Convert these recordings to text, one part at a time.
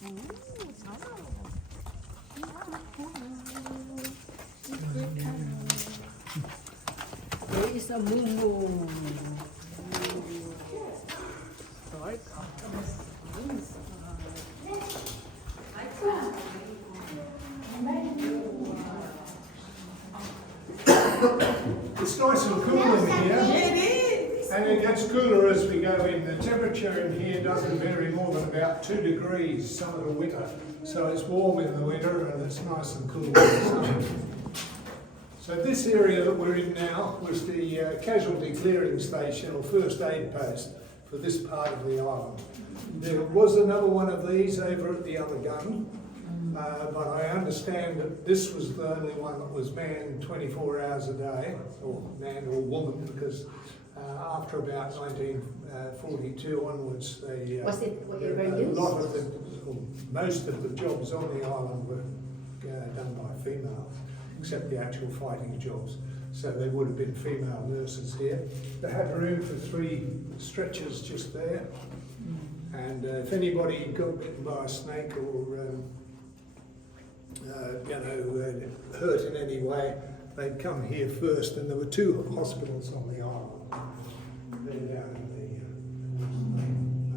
There is a moo. It's nice and cool in here. It is. And it gets cooler as we go in. The temperature in here doesn't vary more than about 2 degrees some of the winter. So it's warm in the winter and it's nice and cool in the summer. So this area that we're in now was the casualty clearing station or first aid post for this part of the island. There was another one of these over at the other gun, but I understand that this was the only one that was manned 24 hours a day, or man or woman, because after about 1942 onwards, they Was it what you were a used? lot of the, or most of the jobs on the island were done by females, except the actual fighting jobs. So there would have been female nurses here. They had room for 3 stretchers just there. And if anybody got bitten by a snake or hurt in any way, they'd come here first. And there were 2 hospitals on the island. They're down in the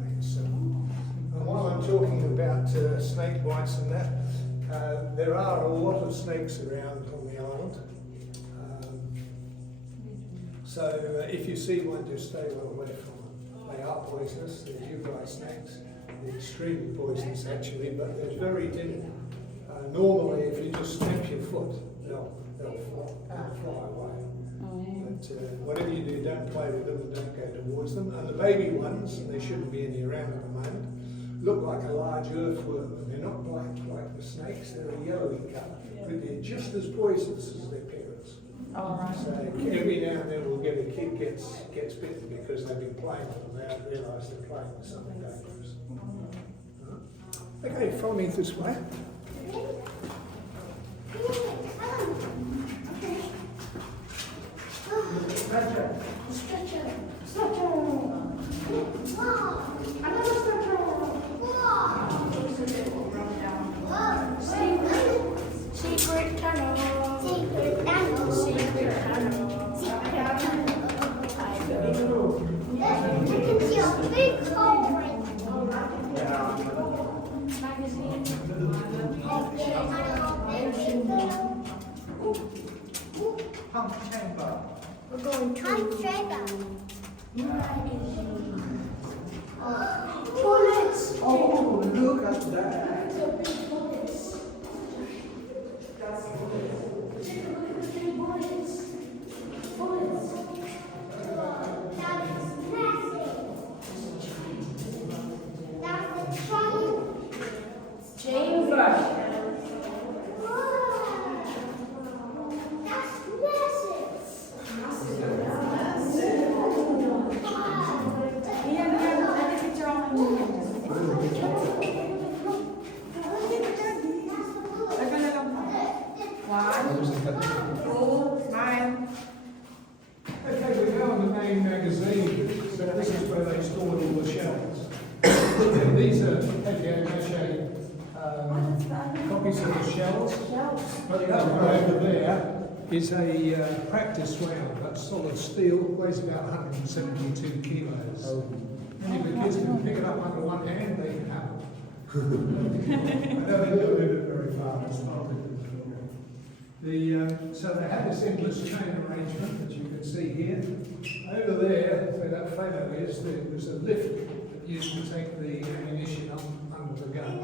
main cell. And while I'm talking about snake bites and that, there are a lot of snakes around on the island. So if you see one, just stay well away from them. They are poisonous. They're juvenile snakes. They're extremely poisonous actually, but they're very thin. Normally, if you just snap your foot, they'll fly away. But whatever you do, don't play with them and don't go towards them. And the baby ones, and there shouldn't be any around at the moment, look like a large earthworm. And they're not black like the snakes, they're a yellowy colour. But they're just as poisonous as their parents. So every now and then we'll get a kid gets bitten because they've been playing with them. They don't realise they're playing with something dangerous. Okay, follow me this way. Stretcher. Wow. Another stretcher. Wow. Secret tunnel. Secret tunnel. Secret tunnel. Secret tunnel. You can see a big hole right Pump chamber. We're going to pump chamber. Bullets. Oh, look at that. Okay, we're now on the main magazine. So this is where they stored all the shells. These are papier-mâché copies of the shells. But that one over there is a practice round. That's solid steel, weighs about 172 kilos. And if the kids can pick it up under one hand, they can have it. I don't think they'll move it very far. So they had this endless chain arrangement that you can see here. Over there, where that photo is, there was a lift that used to take the ammunition up under the gun.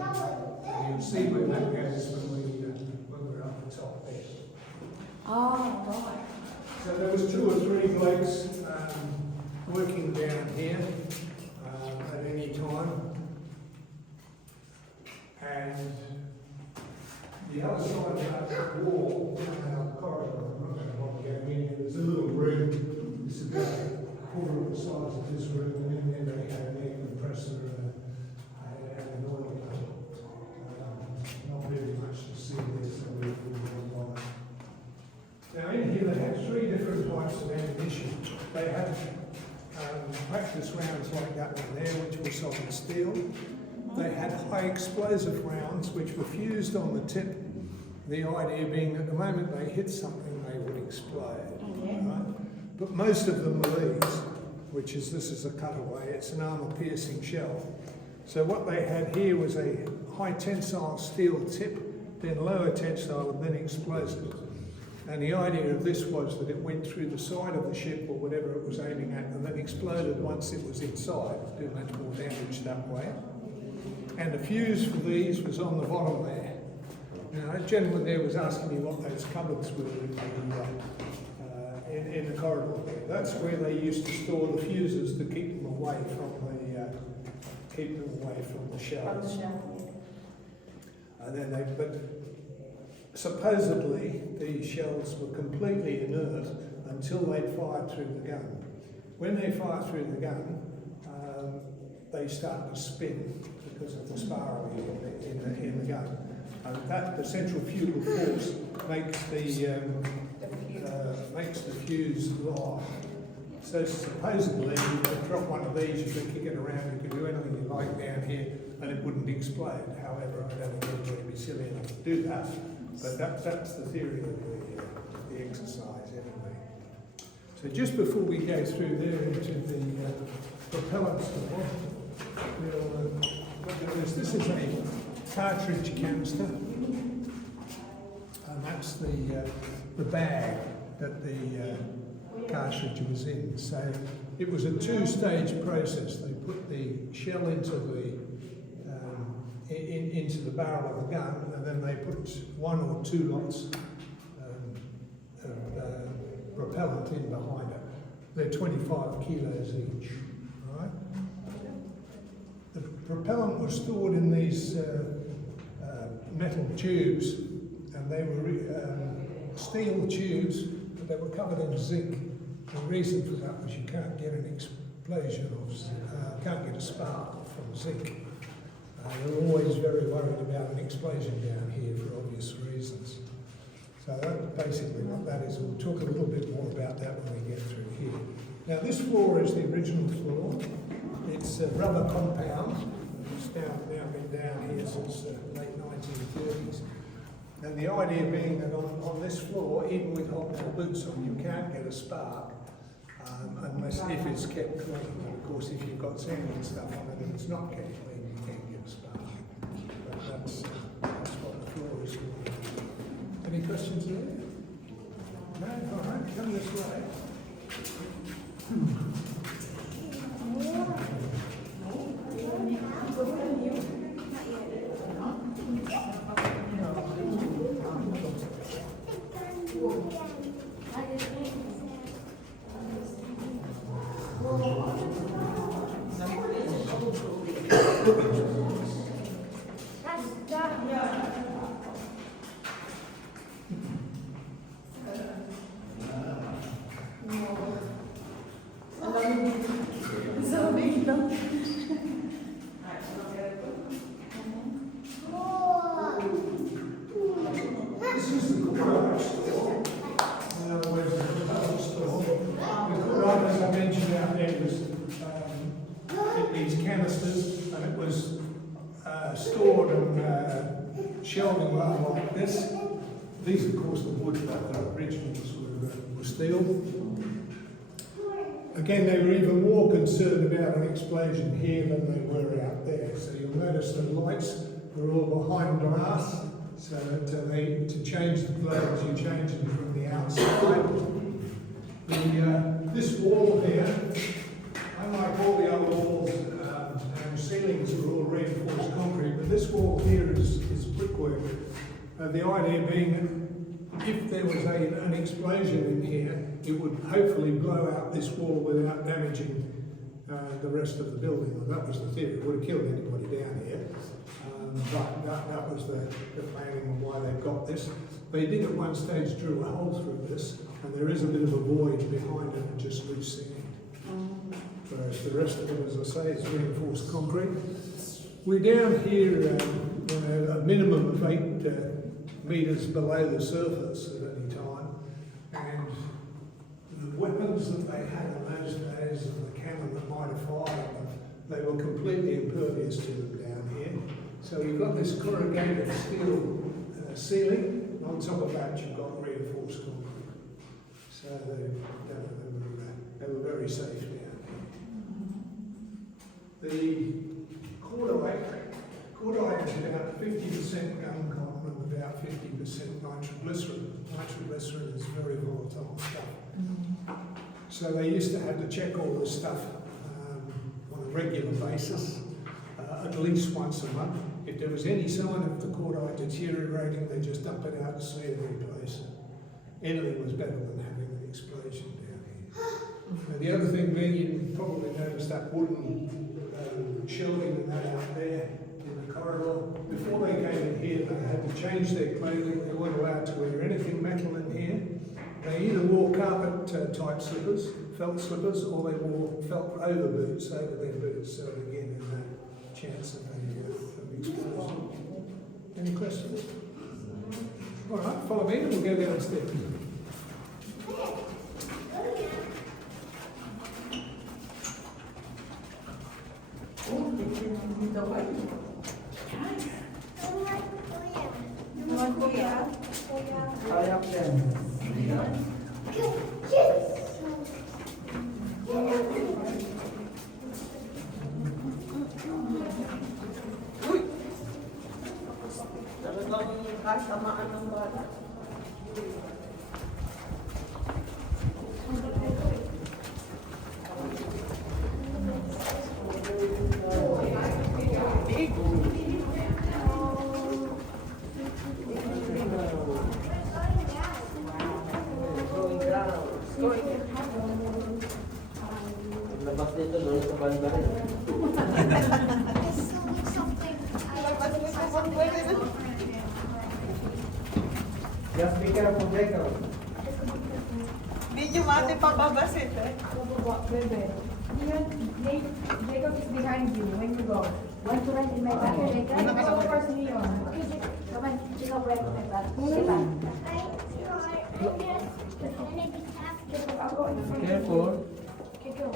And you'll see where that goes when we're up the top there. Oh, right. So there was 2 or 3 blokes working down here at any time. And the other side of that wall, our corridor, I'm not going to bother going in here, there's a little room, it's about a quarter of the size of this room, and in there they had an air compressor and an oil pump. Not really much to see there, so we went on. Now in here they had 3 different types of ammunition. They had practice rounds like that one there, which was solid steel. They had high explosive rounds which were fused on the tip. The idea being that the moment they hit something, they would explode. Right? But most of them are these, which is, this is a cutaway, it's an armour-piercing shell. So what they had here was a high tensile steel tip, then lower tensile, and then explosive. And the idea of this was that it went through the side of the ship or whatever it was aiming at, and then exploded once it was inside, do much more damage that way. And the fuse for these was on the bottom there. Now, a gentleman there was asking me what those cupboards were in the corridor there. That's where they used to store the fuses to keep them away from the shells. And then but supposedly these shells were completely inert until they'd fired through the gun. When they fire through the gun, they start to spin because of the spiraling in the gun. And that, the centrifugal force, makes the fuse live. So supposedly, if you drop one of these, you could kick it around, you could do anything you like down here, and it wouldn't explode. However, I don't think anybody would be silly enough to do that. But that's the theory of the exercise, anyway. So just before we go through there into the propellant store, we'll look at this. This is a cartridge canister, and that's the bag that the cartridge was in. So it was a two-stage process. They put the shell into the barrel of the gun, and then they put one or two lots of propellant in behind it. They're 25 kilos each. Right? The propellant was stored in these metal tubes, and they were steel tubes, but they were covered in zinc. The reason for that was you can't get an explosion of, can't get a spark from zinc. They're always very worried about an explosion down here for obvious reasons. So that's basically what that is. We'll talk a little bit more about that when we get through here. Now this floor is the original floor. It's a rubber compound. It's now been down here since the late 1930s. And the idea being that on this floor, even with hobnail boots on, you can't get a spark unless if it's kept clean. And of course, if you've got sand and stuff on it and it's not kept clean, you can't get a spark. But that's what the floor is for. Any questions there? No? All right, come this way. Shelving like this. These, of course, the wood, the originals were steel. Again, they were even more concerned about an explosion here than they were out there. So you'll notice the lights were all behind glass, so that to change the globes, you change them from the outside. This wall here, unlike all the other walls and ceilings are all reinforced concrete, but this wall here is brickwork. The idea being that if there was an explosion in here, it would hopefully blow out this wall without damaging the rest of the building. Well, that was the theory. It would have killed anybody down here. But that was the planning of why they've got this. They did at one stage drill a hole through this, and there is a bit of a void behind it and just loose sand. Whereas the rest of it, as I say, is reinforced concrete. We're down here a minimum of 8 metres below the surface at any time, and the weapons that they had in those days and the cannon that might have fired them, they were completely impervious to them down here. So you've got this corrugated steel ceiling, and on top of that you've got reinforced concrete. So they were very safe down here. The cordite is about 50% gum cotton and about 50% nitroglycerin. Nitroglycerin is very volatile stuff. So they used to have to check all this stuff on a regular basis, at least once a month. If there was any sign of the cordite deteriorating, they just dump it out to sea and replace it. Anything was better than having an explosion down here. And the other thing being, you probably noticed that wooden shelving and that out there in the corridor. Before they came in here, they had to change their clothing. They weren't allowed to wear anything metal in here. They either wore carpet type slippers, felt slippers, or they wore felt over boots over their boots. So again, there's no chance of any explosion. Any questions? All right, follow me and we'll go downstairs. Kayak din. Talagang kasamaan ng bata. Labas dito doon sa banda rin. Just be careful, Jacob. Hindi nyo mati pababasit eh. Bebe. Jacob is behind you when you go. Want to ride in my back, Jacob? Go first, Leon. Okay, Jacob. Come on, Jacob, ride in my back. Jacob. Careful. Okay, go.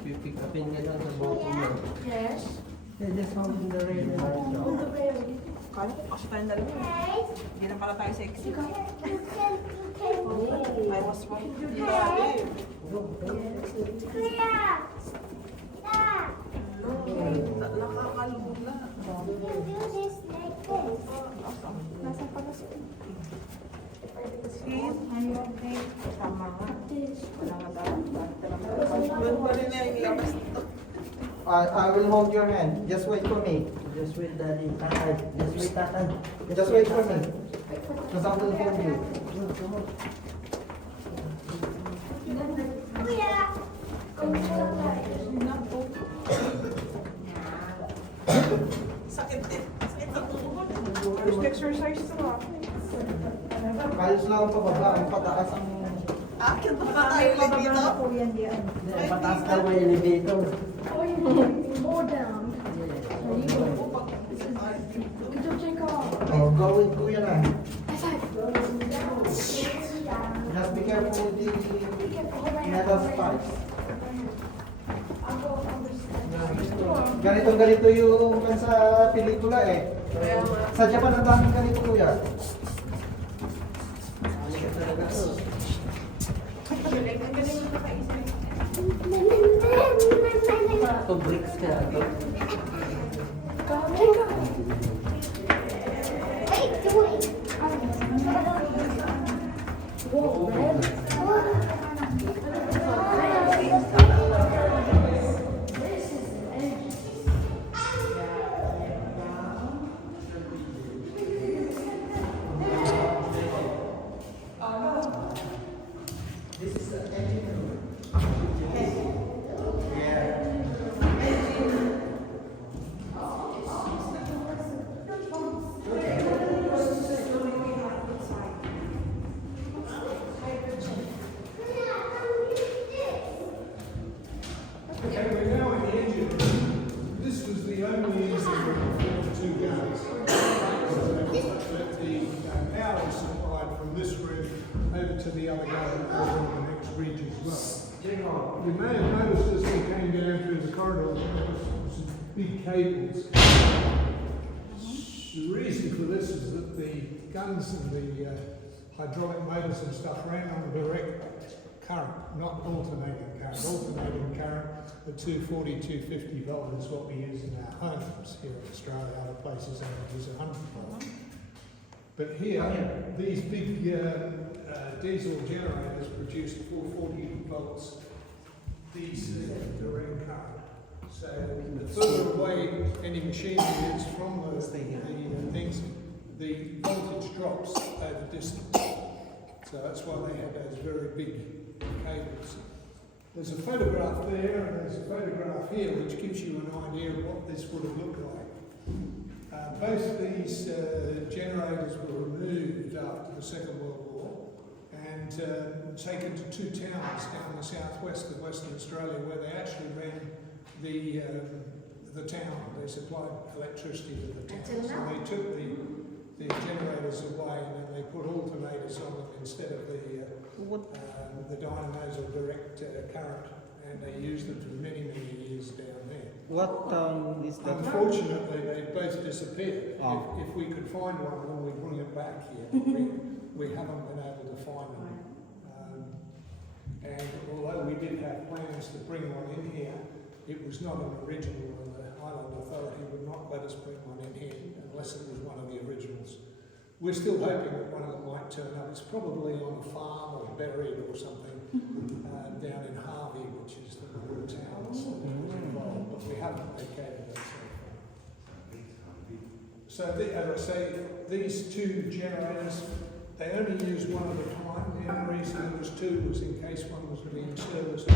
Pipikapin ka lang sa buhok mo. Yes. They're just holding the rail. Hold the rail. Kala ko kasi tayo dalawa. Hindi na pala tayo sexy. I was wrong. Grabe. Nakakalula. Nasa pala siya. Tama nga. Wala nga dapat. Doon pa rin na yung labas. I will hold your hand. Just wait for me. Just wait, Daddy. Tatay. Just wait, Tatay. Just wait for me. Because I will hold you. Come on. Sakit din. Sakit ang tuhod. First exercise to ah. Ayos lang ang pababa. Ang pataas ang... Akin pa ba tayo lang dito? Pataas daw may elevator. Go down. Oh, go with Kuya na. Just be careful with the metal spikes. Ganito yung sa pelikula eh. Sa Japan ang daming ganito, Kuya. Ito bricks kaya ito. Okay, we're now in the engine room. This was the only engine room for the two guns. But the power is supplied from this room over to the other gun over in the next region as well. You may have noticed as we came down through the corridor, there was some big cables this is that the guns and the hydraulic motors and stuff ran on direct current, not alternating current. Alternating current, the 240, 250 volt is what we use in our homes here in Australia. Other places only use 100 volt. But here, these big diesel generators produce 440 volts DC direct current. So the further away any machinery is from the things, the voltage drops over distance. So that's why they have those very big cables. There's a photograph there and there's a photograph here which gives you an idea of what this would have looked like. Both these generators were removed after the Second World War and taken to two towns down the southwest of Western Australia where they actually ran the town. They supplied electricity to the town. So they took the generators away and then they put alternators on them instead of the dynamos or direct current, and they used them for many, many years down there. What town is that? Unfortunately, they both disappeared. Oh. If we could find one, then we'd bring it back here. We haven't been able to find them. And although we did have plans to bring one in here, it was not an original, and the Island Authority would not let us bring one in here unless it was one of the originals. We're still hoping that one of them might turn up. It's probably on a farm or buried or something down in Harvey, which is the little town that's involved, but we haven't located it so far. So as I say, these two generators, they only use one at a time. The only reason there was two was in case one was being serviced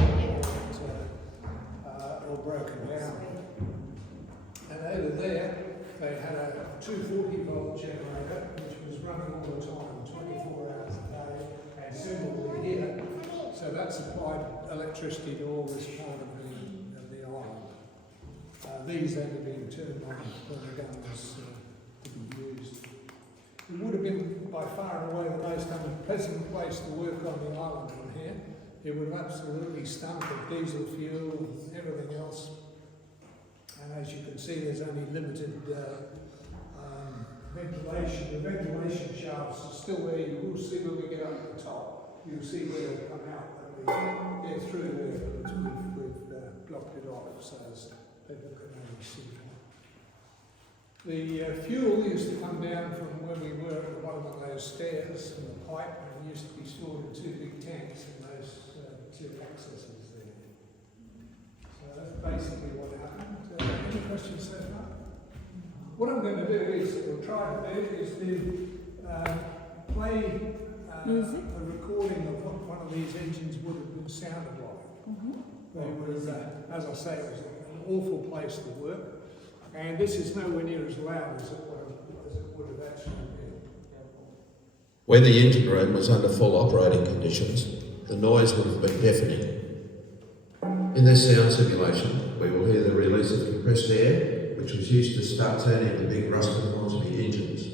or broken down. And over there, they had a 240 volt generator which was running all the time, 24 hours a day, and similarly here. So that supplied electricity to all this part of the island. These had been turned on when the gun was to be used. It would have been by far and away the most unpleasant place to work on the island from here. It would have absolutely stunk of diesel fuel and everything else. And as you can see, there's only limited ventilation. The ventilation shafts are still there. You will see when we get up to the top, you'll see where they come out. They're through there, but we've blocked it off so as people can only see. The fuel used to come down from where we were at the bottom of those stairs and the pipe, and it used to be stored in two big tanks in those two accesses there. So that's basically what happened. Any questions so far? What I'm going to do is, or try to do, is to play a recording of what one of these engines would have been sounded like. They were, as I say, it was an awful place to work. And this is nowhere near as loud as it would have actually been. When the engine room was under full operating conditions, the noise would have been deafening. In this sound simulation, we will hear the release of compressed air, which was used to start turning the big rusted Hornsby engines,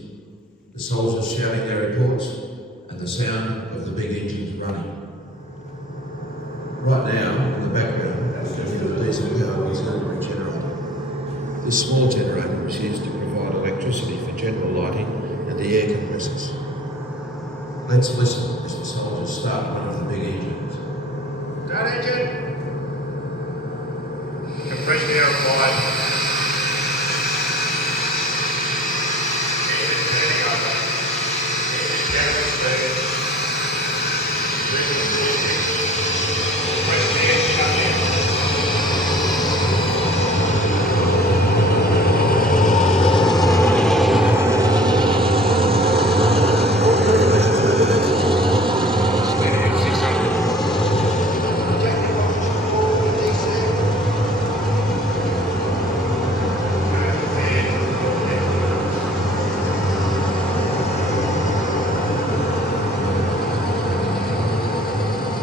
the soldiers shouting their reports, and the sound of the big engines running. Right now, in the background, is a diesel-powered auxiliary generator. This small generator is used to provide electricity for general lighting and the air compressors. Let's listen as the soldiers start one of the big engines. Start engine! Compression air applied. Engine turning over. Engine down to speed. Moving to compressed air shut down.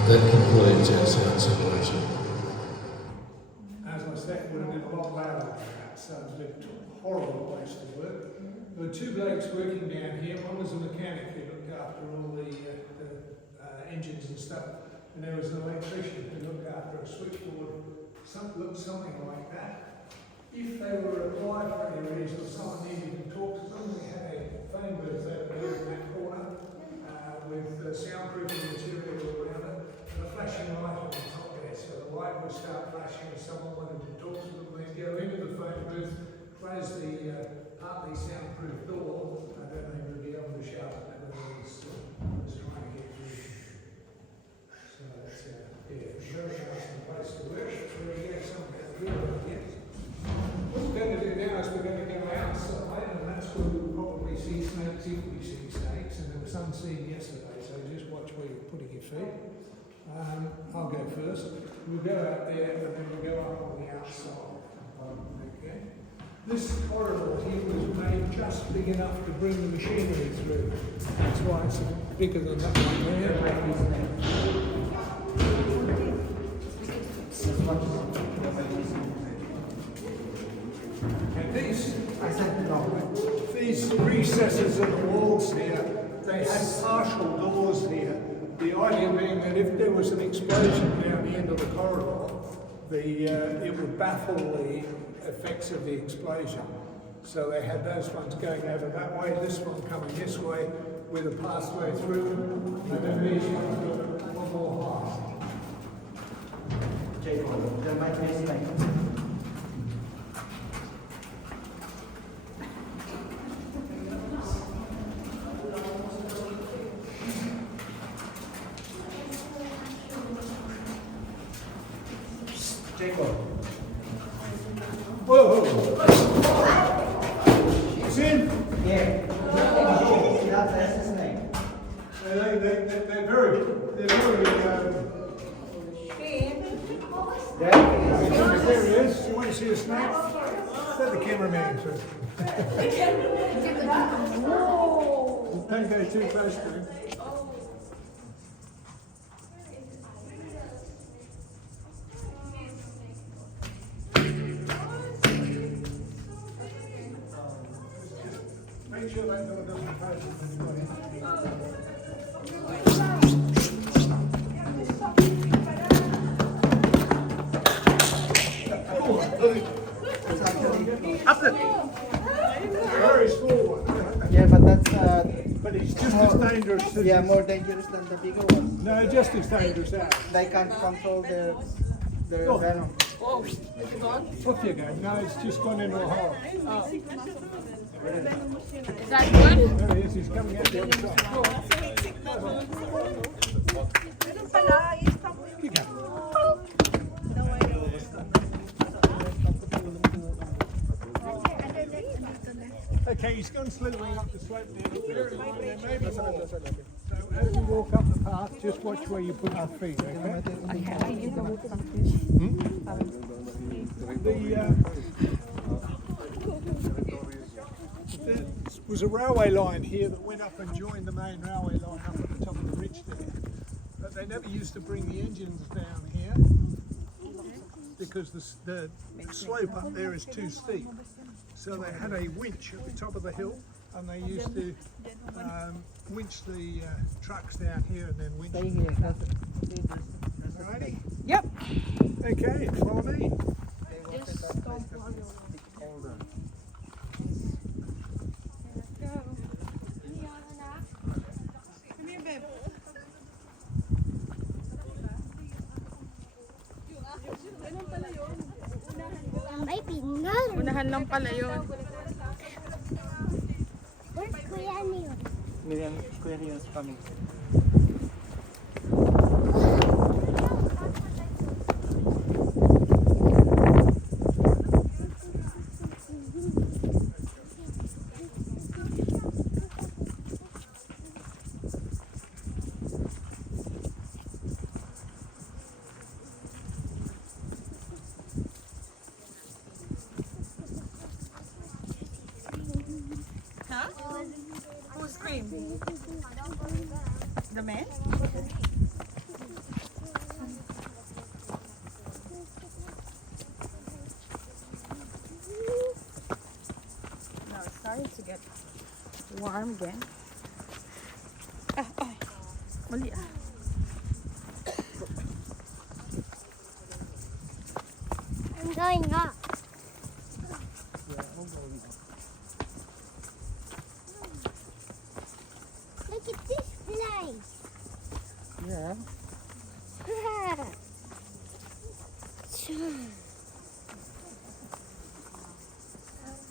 That concludes our sound simulation. As I said, it would have been a lot louder than that, so it was a horrible place to work. There were two blokes working down here. One was a mechanic who looked after all the engines and stuff, and there was an electrician who looked after a switchboard. Looked something like that. If they were required for any reason, or someone needed to talk to them, we had a phone partly soundproof door. I don't know if you'll be able to shout it, but it's trying to get through. So it's very nice place to work. There we go, something good on here. What we're going to do now is we're going to go outside, and that's where we'll probably see snakes if we see snakes. And there was some seen yesterday, so just watch where you're putting your feet. I'll go first. We'll go out there, and then we'll go up on the outside. Okay. This corridor here was made just big enough to bring the machinery through. That's why it's bigger than that one there. And these recesses in the walls here, they have partial doors here. The idea being that if there was an explosion down the end of the corridor, it would baffle the effects of the explosion. So they had those ones going over that way, this one coming this way with a pathway through, and then these ones got one more high. There might be a snake. Jacob. Whoa! It's in! Yeah. That's his name. They're very there he is. You want to see a snake? Let the cameraman first. Don't go too close to him. Make sure that door doesn't close when you go in. Very small one. Yeah, but that's But it's just as dangerous as... yeah, more dangerous than the bigger one. No, just as dangerous as... They can't control their Oh. venom. Off you go. No, it's just gone into a hole. Is that good? There he is, he's coming out the other side. Ganun pala, i-stop mo You go. Okay, he's gone slithering up the slope now. Bear in mind, there may be more. So as we walk up the path, just watch where you put your feet, okay? There was a railway line here that went up and joined the main railway line up at the top of the ridge there. But they never used to bring the engines down here because the slope up there is too steep. So they had a winch at the top of the hill, and they used to winch the trucks down here and then winch them. Alrighty? Yep. Okay, follow me. Come here, babe. May pinang. Unahan lang pala yun. Where's Kuya Neil? Miriam, Kuya Rio's coming. Huh? Who screamed? The man? Now it's starting to get warm again. Mali ah. I'm going up. Look at this place. Yeah.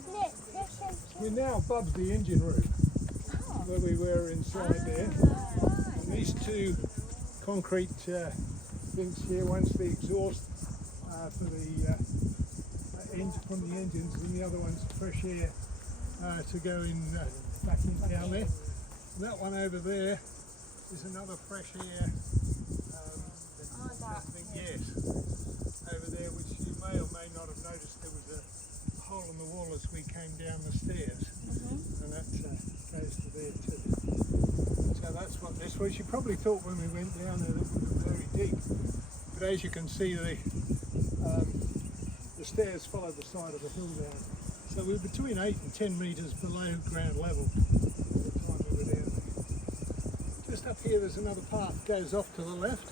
Look, there's some We're now above the engine room, where we were inside there. And these two concrete things here, one's the exhaust for the from the engines, and the other one's fresh air to go in back in down there. That one over there is another fresh air thing, yes, over there, which you may or may not have noticed there was a hole in the wall as we came down the stairs, and that goes to there too. So that's what this was. You probably thought when we went down there that it was very deep, but as you can see, the stairs follow the side of the hill down. So we were between 8 and 10 metres below ground level at the time we were down there. Just up here there's another path that goes off to the left.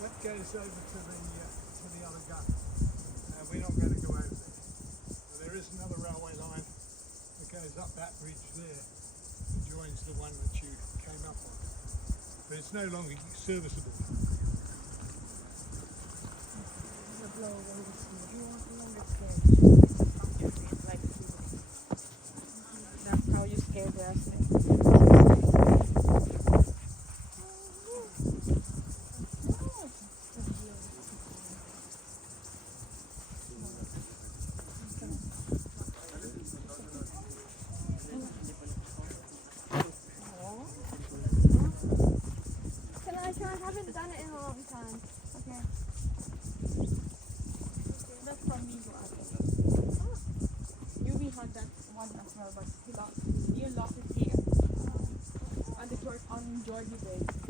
That goes over to the other gun. We're not going to go over there. There is another railway line that goes up that bridge there and joins the one that you came up on. But it's no longer serviceable. That's how you scare the snake. I haven't done it in a long time. Okay. That's from me to others. We had that one as well, but you lost it here. On Georgie Bay.